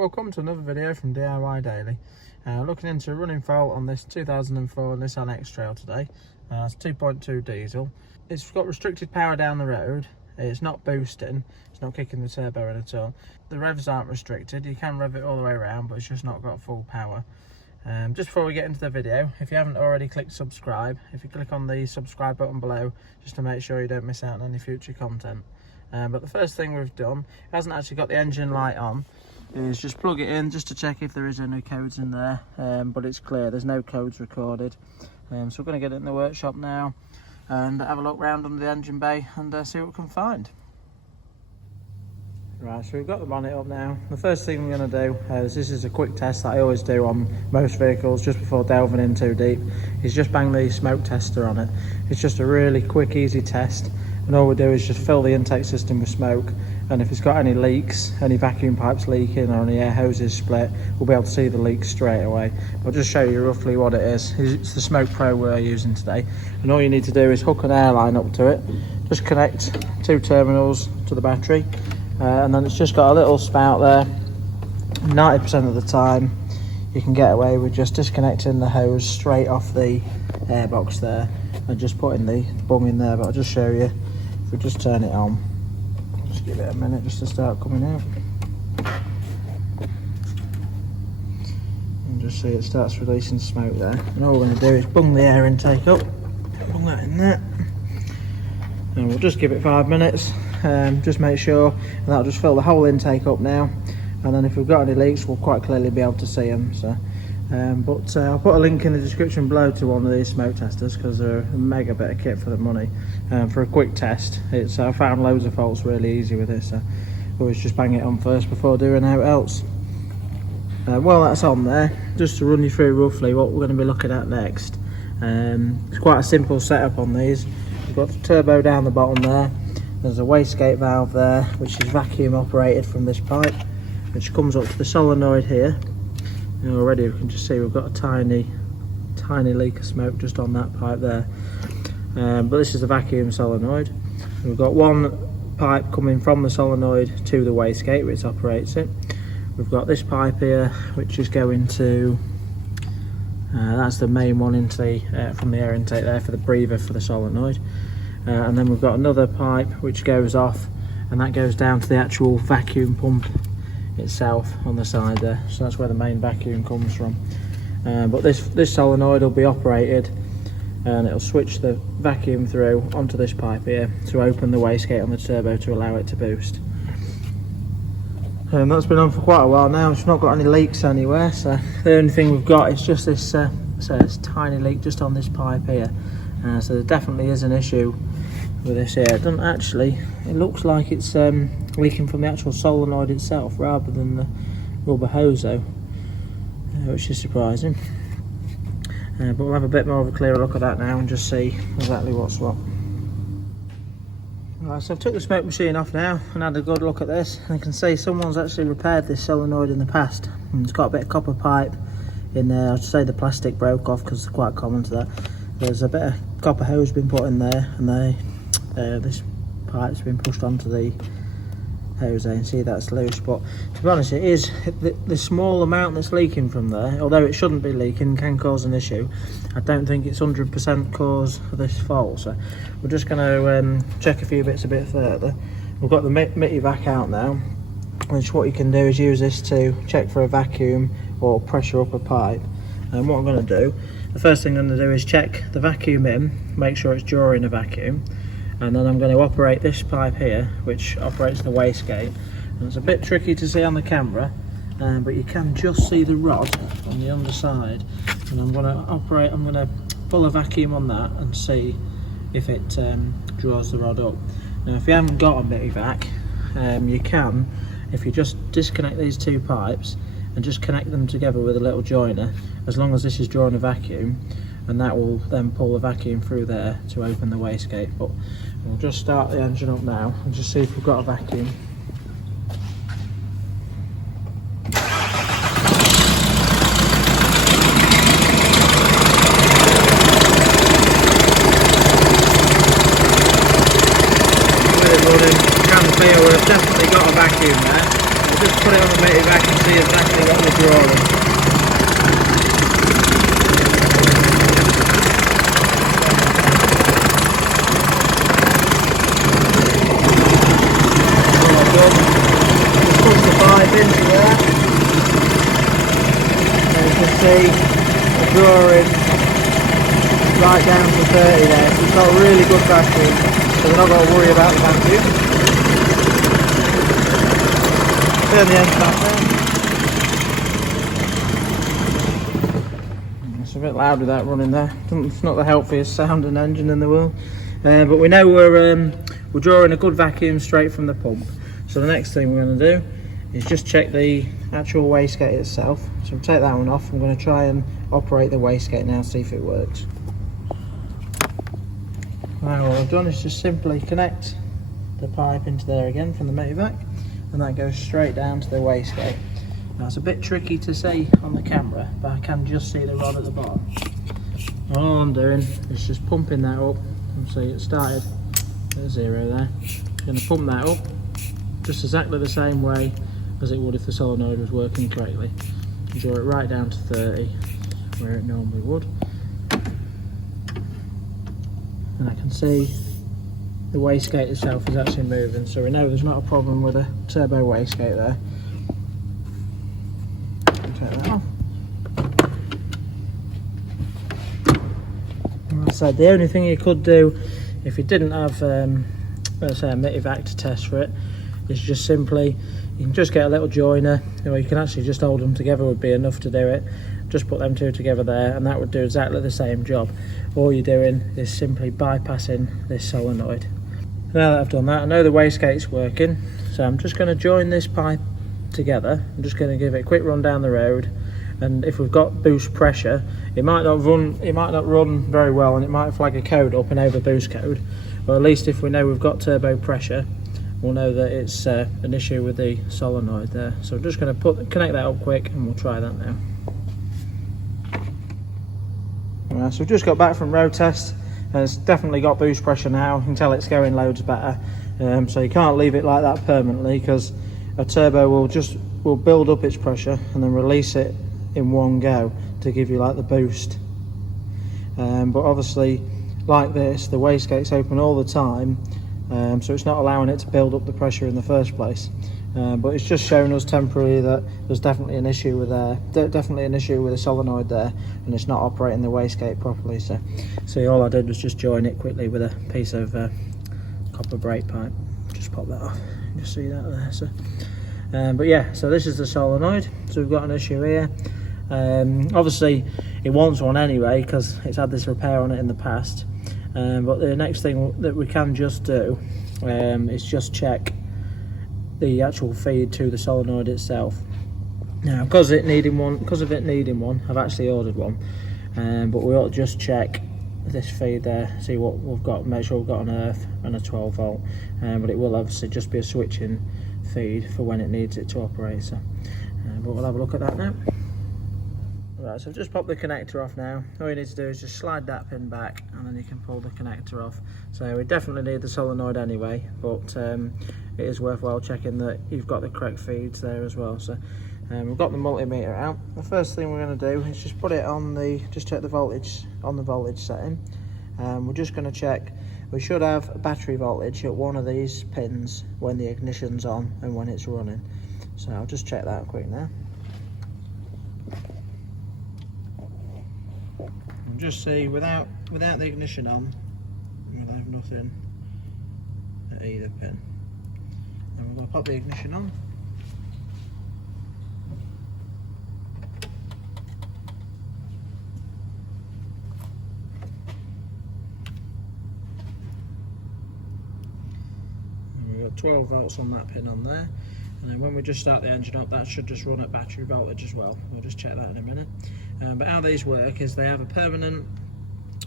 Welcome to another video from DIY Daily. Looking into a running fault on this 2004 Nissan X Trail today. It's 2.2 diesel. It's got restricted power down the road. It's not boosting, it's not kicking the turbo in at all. The revs aren't restricted, you can rev it all the way around, but it's just not got full power. Just before we get into the video, if you haven't already clicked subscribe, if you click on the subscribe button below, just to make sure you don't miss out on any future content. But the first thing we've done, it hasn't actually got the engine light on, is just plug it in just to check if there is any codes in there, but it's clear, there's no codes recorded. So we're going to get it in the workshop now and have a look round under the engine bay and see what we can find. Right, so we've got the bonnet up now. The first thing we're going to do, this is a quick test that I always do on most vehicles just before delving in too deep, is just bang the smoke tester on it. It's just a really quick, easy test, and all we do is just fill the intake system with smoke, and if it's got any leaks, any vacuum pipes leaking or any air hoses split, we'll be able to see the leaks straight away. I'll just show you roughly what it is. It's the Smoke Pro we're using today, and all you need to do is hook an air line up to it, just connect two terminals to the battery, and then it's just got a little spout there. 90% of the time you can get away with just disconnecting the hose straight off the airbox there and just putting the bung in there, but I'll just show you. If we just turn it on, just give it a minute just to start coming out, and just see it starts releasing smoke there. And all we're going to do is bung the air intake up, bung that in there, and we'll just give it 5 minutes. Just make sure, and that'll just fill the whole intake up now, and then if we've got any leaks we'll quite clearly be able to see them. So I'll put a link in the description below to one of these smoke testers, because they're a mega bit of kit for the money. For a quick test, I found loads of faults really easy with this, so always just bang it on first before doing anything else. While that's on there, just to run you through roughly what we're going to be looking at next. It's quite a simple setup on these. We've got the turbo down the bottom there. There's a wastegate valve there, which is vacuum operated from this pipe, which comes up to the solenoid here. And already we can just see we've got a tiny leak of smoke just on that pipe there. But this is the vacuum solenoid. We've got one pipe coming from the solenoid to the wastegate, which operates it. We've got this pipe here, which is going to, that's the main one into the, from the air intake there for the breather for the solenoid. And then we've got another pipe which goes off, and that goes down to the actual vacuum pump itself on the side there. So that's where the main vacuum comes from. But this solenoid will be operated, and it'll switch the vacuum through onto this pipe here to open the wastegate on the turbo to allow it to boost. That's been on for quite a while now. It's not got any leaks anywhere, so the only thing we've got is just this tiny leak just on this pipe here. So there definitely is an issue with this here. It doesn't actually, it looks like it's leaking from the actual solenoid itself rather than the rubber hose though, which is surprising. But we'll have a bit more of a clearer look at that now and just see exactly what's what. Right, so I've took the smoke machine off now and had a good look at this, and you can see someone's actually repaired this solenoid in the past. And it's got a bit of copper pipe in there. I'd say the plastic broke off because it's quite common to that. There's a bit of copper hose been put in there, and this pipe's been pushed onto the hose there, and see that's loose. But to be honest, it is the small amount that's leaking from there, although it shouldn't be leaking, can cause an issue. I don't think it's 100% cause of this fault, so we're just going to check a few bits a bit further. We've got the MITI vac out now, which what you can do is use this to check for a vacuum or pressure up a pipe. And what I'm going to do, the first thing I'm going to do is check the vacuum in, make sure it's drawing a vacuum, and then I'm going to operate this pipe here, which operates the wastegate. And it's a bit tricky to see on the camera, but you can just see the rod on the underside. And I'm going to pull a vacuum on that and see if it draws the rod up. Now if you haven't got a MITI vac, you can, if you just disconnect these two pipes and just connect them together with a little joiner, as long as this is drawing a vacuum, and that will then pull the vacuum through there to open the wastegate. But we'll just start the engine up now and just see if we've got a vacuum. With it running, you can feel we've definitely got a vacuum there. just put it on the meter back and see exactly what we're drawing. Just put the pipe into there. And you can see the drawing right down to 30 there. So it's got a really good vacuum, so we're not going to worry about the vacuum. Turn the engine off there. It's a bit loud with that running there. It's not the healthiest sounding engine in the world, but we know we're drawing a good vacuum straight from the pump. So the next thing we're going to do is just check the actual wastegate itself. So we'll take that one off. I'm going to try and operate the wastegate now, see if it works. Now all I've done is just simply connect the pipe into there again from the medevac, and that goes straight down to the wastegate. Now it's a bit tricky to see on the camera, but I can just see the rod at the bottom. All I'm doing is just pumping that up, and see it started at 0 there. I'm going to pump that up just exactly the same way as it would if the solenoid was working correctly. Draw it right down to 30 where it normally would, and I can see the wastegate itself is actually moving, so we know there's not a problem with a turbo wastegate there. Take that off. Like I said, the only thing you could do if you didn't have let's say a medevac to test for it is just simply, you can just get a little joiner, or you can actually just hold them together would be enough to do it. Just put them two together there and that would do exactly the same job. All you're doing is simply bypassing this solenoid. Now that I've done that, I know the wastegate's working, so I'm just going to join this pipe together. I'm just going to give it a quick run down the road, and if we've got boost pressure, it might not run very well, and it might flag a code up, an over boost code, but at least if we know we've got turbo pressure, we'll know that it's an issue with the solenoid there. So I'm just going to connect that up quick, and we'll try that now. Right, so we've just got back from road test, and it's definitely got boost pressure now. You can tell it's going loads better, so you can't leave it like that permanently, because a turbo will build up its pressure and then release it in one go to give you like the boost. But obviously, like this, the wastegate's open all the time, so it's not allowing it to build up the pressure in the first place. But it's just showing us temporarily that there's definitely an issue with the solenoid there, and it's not operating the wastegate properly. So all I did was just join it quickly with a piece of copper brake pipe. Just pop that off. You see that there. So, but yeah, so this is the solenoid. So we've got an issue here. Obviously, it wants one anyway because it's had this repair on it in the past. But the next thing that we can just do is just check the actual feed to the solenoid itself. Now, because of it needing one, I've actually ordered one. But we ought to just check this feed there, see what we've got, make sure we've got an earth and a 12 volt. But it will obviously just be a switching feed for when it needs it to operate. So, but we'll have a look at that now. Right, so I've just popped the connector off now. All you need to do is just slide that pin back, and then you can pull the connector off. So we definitely need the solenoid anyway, but it is worthwhile checking that you've got the correct feeds there as well. So we've got the multimeter out. The first thing we're going to do is just put it on just check the voltage on the voltage setting. We're just going to check, we should have battery voltage at one of these pins when the ignition's on and when it's running. So I'll just check that quick now. Just see without the ignition on, we'll have nothing at either pin. And we're going to pop the ignition on. And we've got 12 volts on that pin on there. And then when we just start the engine up, that should just run at battery voltage as well. We'll just check that in a minute. But how these work is they have a permanent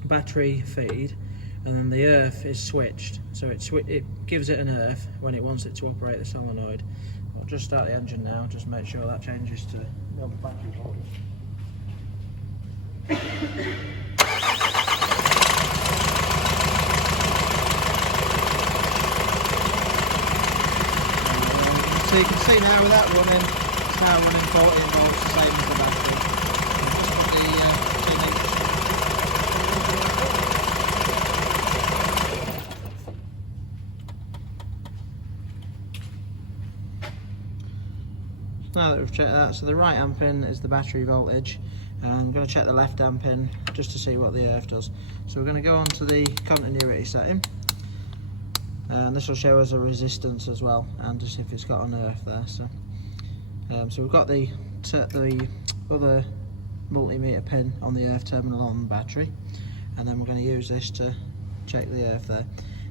battery feed, and then the earth is switched. So it gives it an earth when it wants it to operate the solenoid. I'll just start the engine now, just make sure that changes to the battery voltage. so you can see now with that running, it's now running 14 volts, the same as the battery. Just put the 10 Now that we've checked that, so the right amp pin is the battery voltage, and I'm going to check the left amp pin just to see what the earth does. So we're going to go on to the continuity setting, and this will show us a resistance as well, and just if it's got an earth there. So we've got the other multimeter pin on the earth terminal on the battery, and then we're going to use this to check the earth there.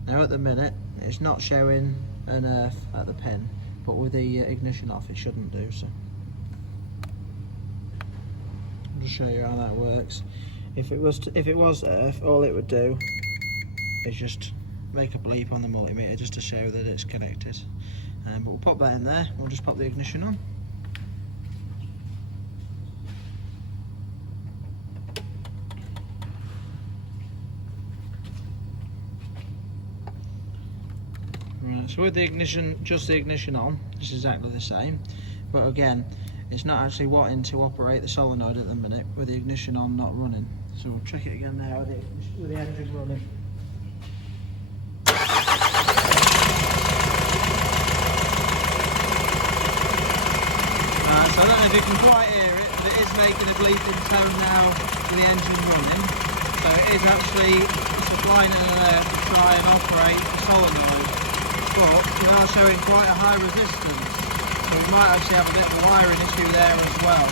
Now at the minute it's not showing an earth at the pin, but with the ignition off it shouldn't do so. I'll just show you how that works. If it was earth, all it would do is just make a bleep on the multimeter just to show that it's connected. But we'll pop that in there. We'll just pop the ignition on. Right, so with the ignition, just the ignition on, it's exactly the same, but again, it's not actually wanting to operate the solenoid at the minute with the ignition on, not running. So we'll check it again now with the engine running. So I don't know if you can quite hear it, but it is making a bleeping tone now with the engine running. So it is actually supplying an alert to try and operate the solenoid. But we are showing quite a high resistance, so we might actually have a bit of a wiring issue there as well.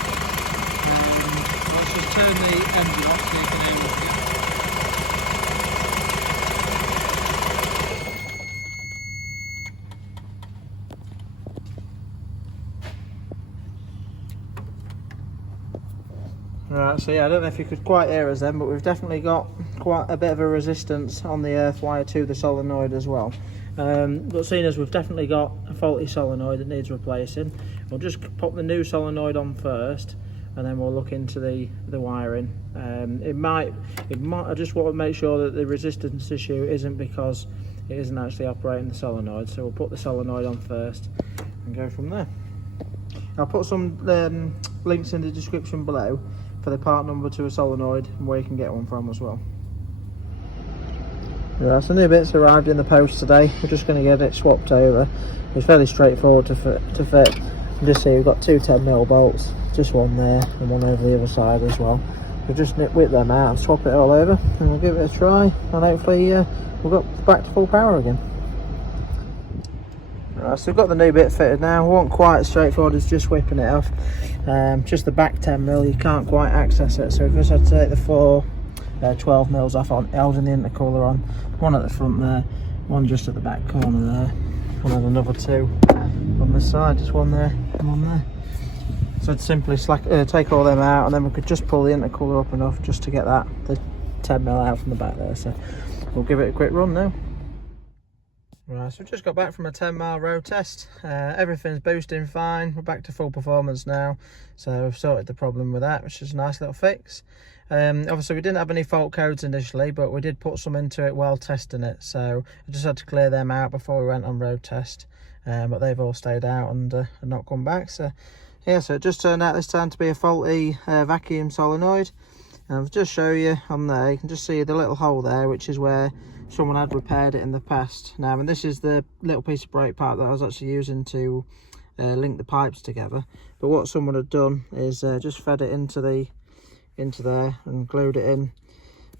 Let's just turn the engine off so you can hear it. Right, so yeah, I don't know if you could quite hear us then, but we've definitely got quite a bit of a resistance on the earth wire to the solenoid as well. But seeing as we've definitely got a faulty solenoid that needs replacing, we'll just pop the new solenoid on first, and then we'll look into the wiring. I just want to make sure that the resistance issue isn't because it isn't actually operating the solenoid, so we'll put the solenoid on first and go from there. I'll put some links in the description below for the part number to a solenoid and where you can get one from as well. Right, so new bits arrived in the post today. We're just going to get it swapped over. It's fairly straightforward to fit. You just see we've got two 10mm bolts, just one there and one over the other side as well. We'll just whip them out and swap it all over, and we'll give it a try, and hopefully we'll get back to full power again. Right, so we've got the new bit fitted now. It wasn't quite as straightforward as just whipping it off. Just the back 10mm, you can't quite access it, so we've just had to take the four 12mm off on holding the intercooler on. One at the front there, one just at the back corner there, and then another two on this side, just one there and one there. So I'd simply take all them out, and then we could just pull the intercooler up enough just to get the 10mm out from the back there. So we'll give it a quick run now. Right, so we've just got back from a 10-mile road test. Everything's boosting fine. We're back to full performance now, so we've sorted the problem with that, which is a nice little fix. Obviously we didn't have any fault codes initially, but we did put some into it while testing it, so I just had to clear them out before we went on road test, but they've all stayed out and not come back. So yeah, so it just turned out this time to be a faulty vacuum solenoid, and I'll just show you on there. You can just see the little hole there, which is where someone had repaired it in the past. Now, and this is the little piece of brake part that I was actually using to link the pipes together, but what someone had done is just fed it into there and glued it in.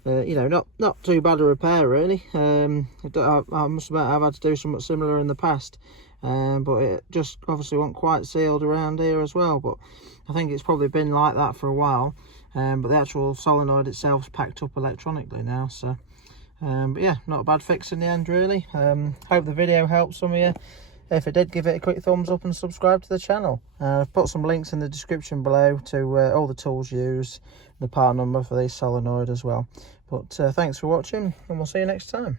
You know, not too bad a repair really. I must admit I've had to do something similar in the past, but it just obviously wasn't quite sealed around here as well. But I think it's probably been like that for a while, but the actual solenoid itself's packed up electronically now. So but yeah, not a bad fix in the end really. Hope the video helped some of you. If it did, give it a quick thumbs up and subscribe to the channel. I've put some links in the description below to all the tools used, the part number for the solenoid as well. But thanks for watching, and we'll see you next time.